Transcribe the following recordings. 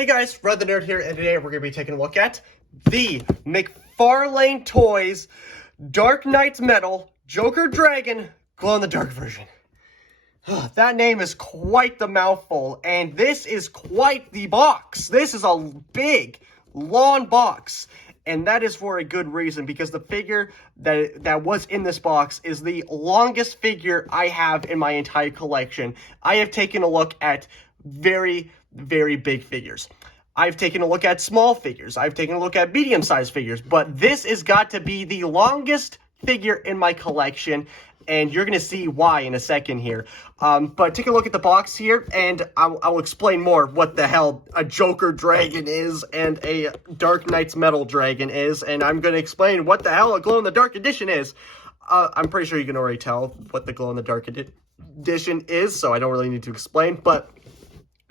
Hey guys, Red the Nerd here, and today we're going to be taking a look at the McFarlane Toys Dark Knight's Metal Joker Dragon glow-in-the-dark version. That name is quite the mouthful, and this is quite the box. This is a big, long box, and that is for a good reason, because the figure that was in this box is the longest figure I have in my entire collection. I have taken a look at very big figures. I've taken a look at small figures. I've taken a look at medium-sized figures, but this has got to be the longest figure in my collection, and you're going to see why in a second here. But take a look at the box here, and I'll explain more what the hell a Joker Dragon is and a Dark Knight's Metal Dragon is, and I'm going to explain what the hell a glow-in-the-dark edition is. I'm pretty sure you can already tell what the glow-in-the-dark edition is, so I don't really need to explain, but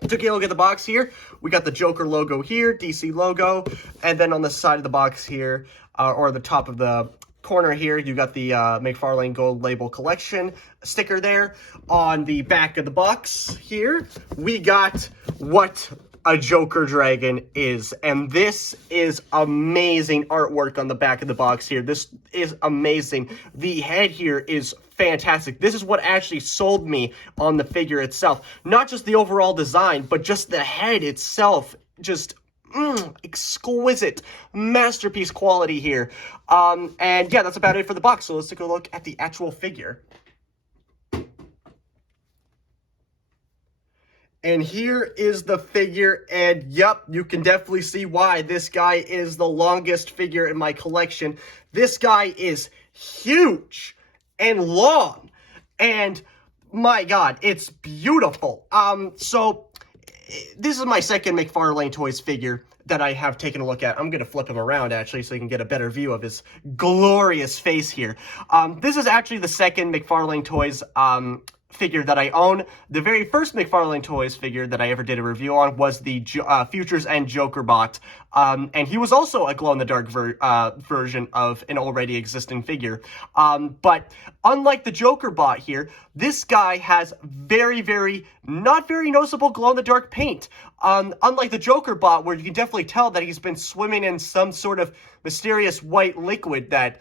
took a look at the box here. We got the Joker logo here, DC logo, and then on the side of the box here, or the top of the corner here, you got the McFarlane Gold Label Collection sticker there. On the back of the box here, we got what a Joker Dragon is, and this is amazing artwork on the back of the box here. This is amazing. The head here is fantastic. This is what actually sold me on the figure itself. Not just the overall design, but just the head itself. Just exquisite masterpiece quality here. And yeah, that's about it for the box. So let's take a look at the actual figure. And here is the figure, and yep, you can definitely see why this guy is the longest figure in my collection. This guy is huge and long, and my god, it's beautiful. So this is my second McFarlane Toys figure that I have taken a look at. I'm going to flip him around, actually, so you can get a better view of his glorious face here. This is actually the second McFarlane Toys figure that I own. The very first McFarlane Toys figure that I ever did a review on was the Futures End Joker bot, and he was also a glow-in-the-dark version of an already existing figure. But unlike the Joker bot here, this guy has not very noticeable glow-in-the-dark paint. Unlike the Joker bot, where you can definitely tell that he's been swimming in some sort of mysterious white liquid that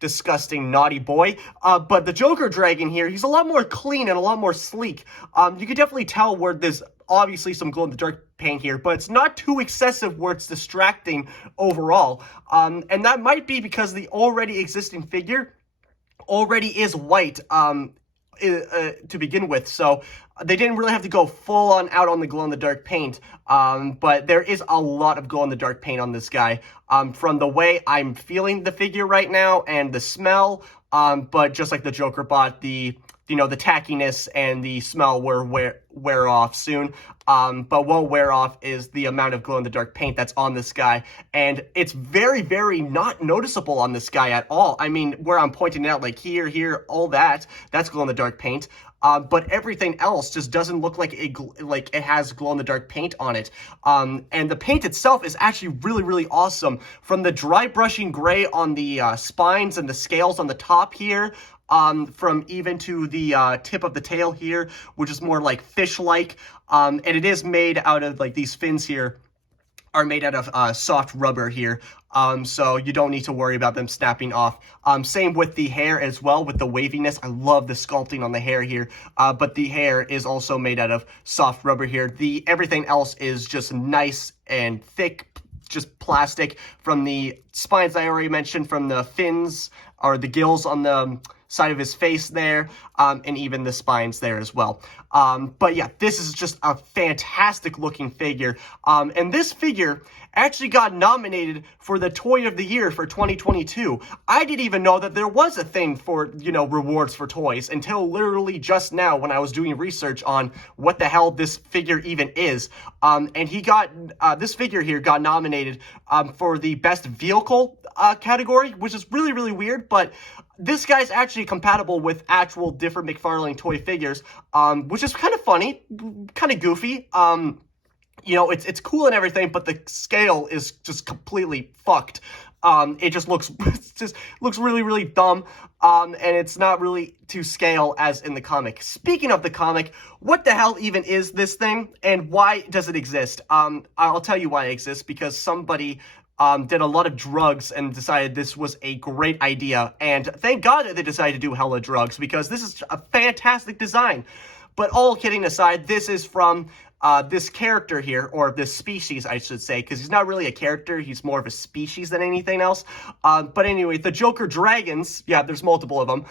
disgusting naughty boy. But the Joker Dragon here, he's a lot more clean and a lot more sleek. You can definitely tell where there's obviously some glow-in-the-dark paint here, but it's not too excessive where it's distracting overall. And that might be because the already existing figure already is white to begin with, so they didn't really have to go full on out on the glow-in-the-dark paint, but there is a lot of glow-in-the-dark paint on this guy, from the way I'm feeling the figure right now and the smell, but just like the Joker bot, the tackiness and the smell wear off soon, but won't wear off is the amount of glow-in-the-dark paint that's on this guy, and it's very not noticeable on this guy at all. I mean, where I'm pointing out, like here, all that's glow-in-the-dark paint, but everything else just doesn't look like it has glow-in-the-dark paint on it. And the paint itself is actually really awesome. From the dry brushing gray on the spines and the scales on the top here, from even to the tip of the tail here, which is more like fish-like, and it is made out of, like, these fins here are made out of soft rubber here, so you don't need to worry about them snapping off. Same with the hair as well, with the waviness. I love the sculpting on the hair here, but the hair is also made out of soft rubber here. Everything else is just nice and thick, just plastic, from the spines I already mentioned, from the fins, or the gills on the side of his face there, and even the spines there as well. But yeah, this is just a fantastic looking figure. And this figure actually got nominated for the Toy of the Year for 2022. I didn't even know that there was a thing for, rewards for toys until literally just now when I was doing research on what the hell this figure even is. And this figure here got nominated for the Best Vehicle category, which is really weird, but this guy's actually compatible with actual different McFarlane toy figures, which is kind of funny, kind of goofy. It's cool and everything, but the scale is just completely fucked. It just looks really, really dumb, and it's not really to scale as in the comic. Speaking of the comic, what the hell even is this thing, and why does it exist? I'll tell you why it exists, because somebody did a lot of drugs and decided this was a great idea, and thank God that they decided to do hella drugs, because this is a fantastic design. But all kidding aside, this is from this character here, or this species, I should say, because he's not really a character, he's more of a species than anything else. But anyway, the Joker dragons, yeah, there's multiple of them,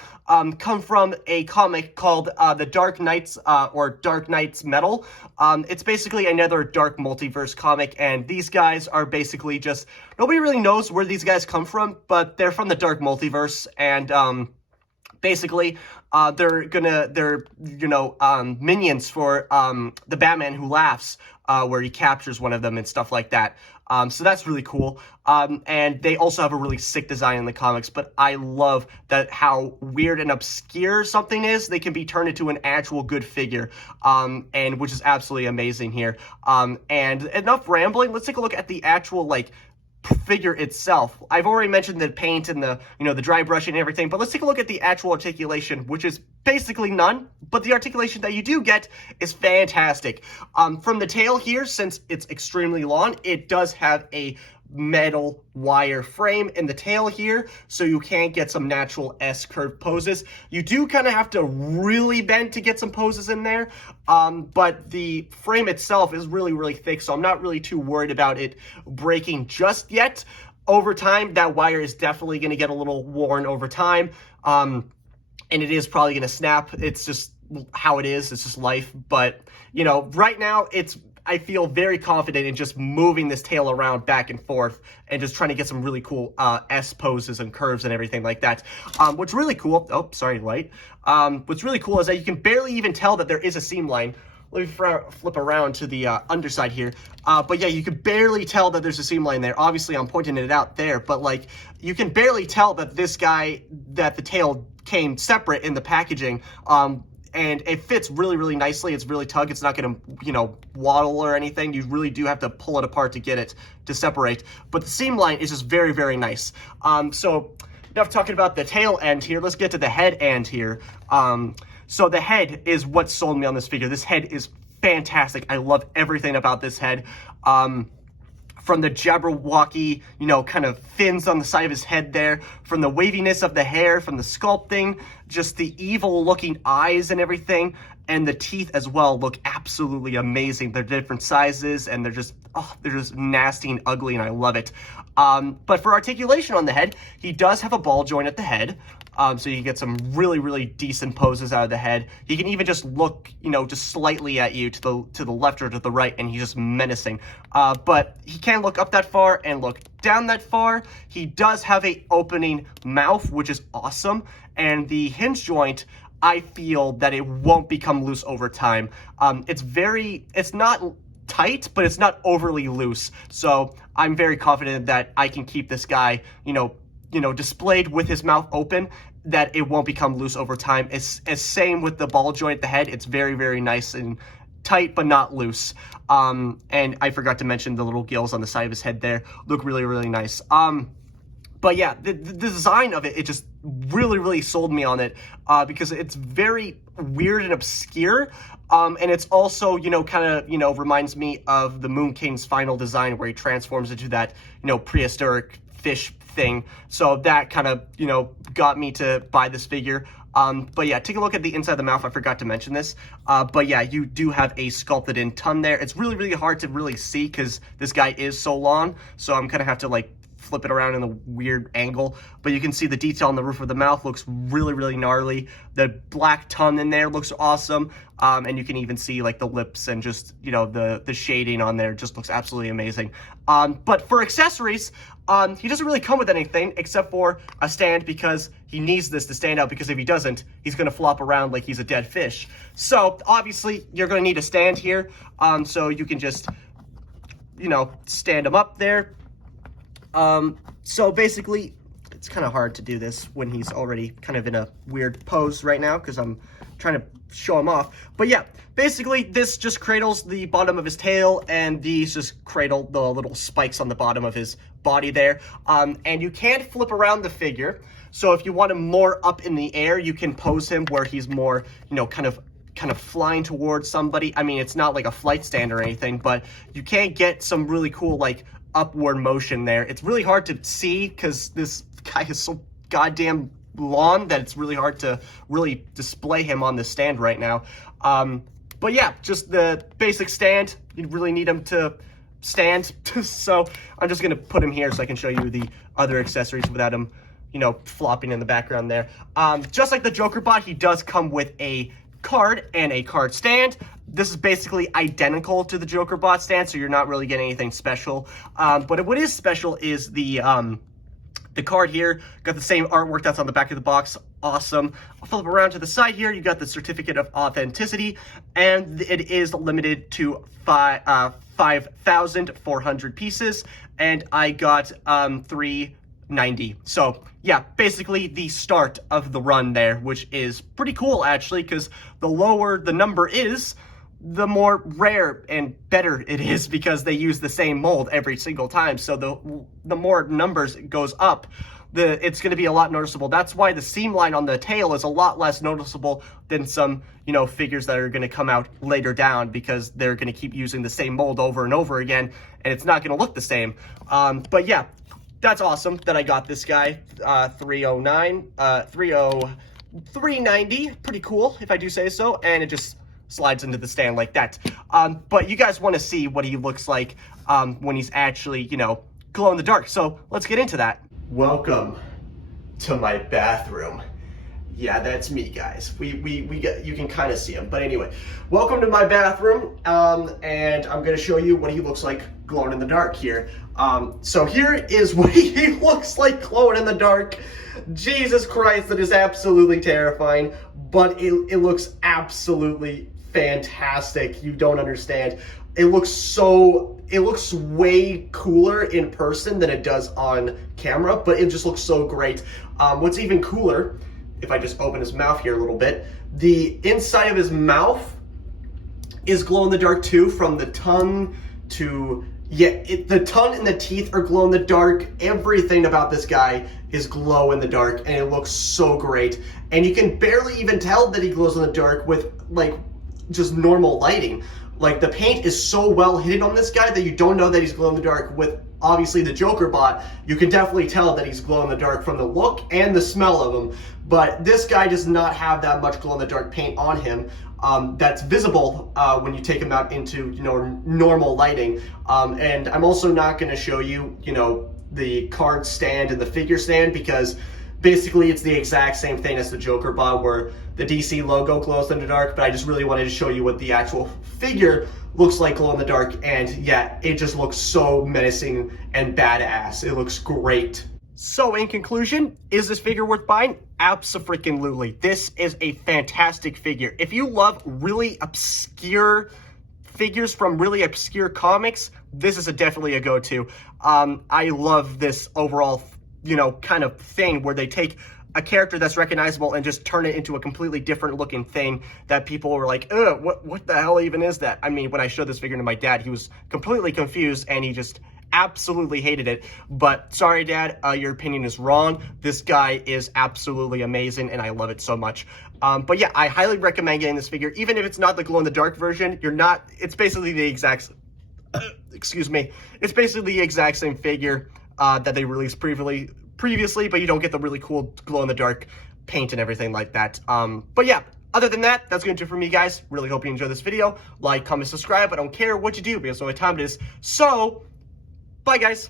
come from a comic called The Dark Knights, or Dark Knights Metal. It's basically another dark multiverse comic, and these guys are basically just, nobody really knows where these guys come from, but they're from the dark multiverse, and basically, they're minions for the Batman Who Laughs, where he captures one of them and stuff like that. So that's really cool. And they also have a really sick design in the comics, but I love that how weird and obscure something is, they can be turned into an actual good figure, and which is absolutely amazing here. And enough rambling, let's take a look at the actual, like, figure itself. I've already mentioned the paint and the, the dry brushing and everything, but let's take a look at the actual articulation, which is basically none, but the articulation that you do get is fantastic. From the tail here, since it's extremely long, it does have a metal wire frame in the tail here, so you can't get some natural S-curve poses. You do kind of have to really bend to get some poses in there, but the frame itself is really, really thick, so I'm not really too worried about it breaking just yet. Over time, that wire is definitely going to get a little worn over time, and it is probably going to snap. It's just how it is. It's just life, but, right now, I feel very confident in just moving this tail around back and forth and just trying to get some really cool S poses and curves and everything like that. What's really cool, what's really cool is that you can barely even tell that there is a seam line. Let me flip around to the underside here. But yeah, you can barely tell that there's a seam line there. Obviously, I'm pointing it out there, but like, you can barely tell that that the tail came separate in the packaging. And it fits really, really nicely. It's really tug. It's not going to, waddle or anything. You really do have to pull it apart to get it to separate. But the seam line is just very, very nice. So enough talking about the tail end here. Let's get to the head end here. So the head is what sold me on this figure. This head is fantastic. I love everything about this head. From the Jabberwocky, kind of fins on the side of his head there, from the waviness of the hair, from the sculpting, just the evil looking eyes and everything, and the teeth as well look absolutely amazing. They're different sizes, and they're just nasty and ugly, and I love it. But for articulation on the head, he does have a ball joint at the head, so you can get some really, really decent poses out of the head. He can even just look, just slightly at you to the left or to the right, and he's just menacing. But he can't look up that far and look down that far. He does have a opening mouth, which is awesome, and the hinge joint, I feel that it won't become loose over time. It's not tight, but it's not overly loose. So I'm very confident that I can keep this guy, displayed with his mouth open, that it won't become loose over time. It's same with the ball joint at the head. It's very, very nice and tight, but not loose. And I forgot to mention the little gills on the side of his head there. Look really, really nice. But yeah, the design of it, it just really, really sold me on it, because it's very weird and obscure, and it's also, kind of, reminds me of the Moon King's final design, where he transforms into that, prehistoric fish thing. So that kind of, got me to buy this figure. But yeah, take a look at the inside of the mouth. I forgot to mention this. But yeah, you do have a sculpted in tongue there. It's really, really hard to really see because this guy is so long. So I'm gonna have to like flip it around in a weird angle, but you can see the detail on the roof of the mouth looks really, really gnarly. The black tongue in there looks awesome, and you can even see like the lips and just, the shading on there just looks absolutely amazing. But for accessories, he doesn't really come with anything except for a stand, because he needs this to stand out, because if he doesn't, he's gonna flop around like he's a dead fish. So obviously you're gonna need a stand here, so you can just, stand him up there. So basically, it's kind of hard to do this when he's already kind of in a weird pose right now, because I'm trying to show him off. But yeah, basically this just cradles the bottom of his tail, and these just cradle the little spikes on the bottom of his body there. And you can flip around the figure. So if you want him more up in the air, you can pose him where he's more, you know, kind of flying towards somebody. I mean, it's not like a flight stand or anything, but you can get some really cool, like, upward motion there. It's really hard to see because this guy is so goddamn long that it's really hard to really display him on the stand right now. But yeah, just the basic stand. You really need him to stand. So I'm just gonna put him here so I can show you the other accessories without him, you know, flopping in the background there. Just like the Joker bot, he does come with a card and a card stand. This is basically identical to the Joker bot stand, so you're not really getting anything special. But what is special is the card here. Got the same artwork that's on the back of the box. Awesome. I'll flip around to the side here. You got the certificate of authenticity, and it is limited to 5,400 pieces, and I got 390. So yeah, basically the start of the run there, which is pretty cool actually, because the lower the number is, the more rare and better it is, because they use the same mold every single time. So the more numbers it goes up, it's going to be a lot noticeable. That's why the seam line on the tail is a lot less noticeable than some, you know, figures that are going to come out later down, because they're going to keep using the same mold over and over again, and it's not going to look the same. But yeah, that's awesome that I got this guy. 390, pretty cool if I do say so, and it just slides into the stand like that. But you guys want to see what he looks like when he's actually, you know, glow in the dark. So let's get into that. Welcome to my bathroom. Yeah, that's me, guys. You can kind of see him. But anyway, welcome to my bathroom, and I'm going to show you what he looks like glowing in the dark here. So here is what he looks like glowing in the dark. Jesus Christ, that is absolutely terrifying, but it looks absolutely fantastic. You don't understand. It looks way cooler in person than it does on camera, but it just looks so great. What's even cooler, if I just open his mouth here a little bit, the inside of his mouth is glow in the dark too, from the tongue to, yeah, the tongue and the teeth are glow in the dark. Everything about this guy is glow in the dark, and it looks so great. And you can barely even tell that he glows in the dark with, like, just normal lighting. Like, the paint is so well hidden on this guy that you don't know that he's glow in the dark. With obviously the Joker bot, you can definitely tell that he's glow in the dark from the look and the smell of him. But this guy does not have that much glow in the dark paint on him that's visible when you take him out into, you know, normal lighting. And I'm also not going to show you, you know, the card stand and the figure stand, because basically it's the exact same thing as the Joker bot, where the DC logo glows in the dark, but I just really wanted to show you what the actual figure looks like glow in the dark, and yeah, it just looks so menacing and badass. It looks great. So in conclusion, is this figure worth buying? Abso-freaking-lutely. This is a fantastic figure. If you love really obscure figures from really obscure comics, this is definitely a go-to. I love this overall, you know, kind of thing where they take a character that's recognizable and just turn it into a completely different looking thing that people were like, ugh, what the hell even is that? I mean, when I showed this figure to my dad, he was completely confused and he just absolutely hated it. But sorry, Dad, your opinion is wrong. This guy is absolutely amazing and I love it so much. But yeah, I highly recommend getting this figure. Even if it's not the glow-in-the-dark version, it's basically the exact, excuse me, it's basically the exact same figure that they released previously, but you don't get the really cool glow-in-the-dark paint and everything like that. But yeah, other than that, that's going to do it for me, guys. Really hope you enjoyed this video. Like, comment, subscribe. I don't care what you do because the only time it is. So, bye, guys.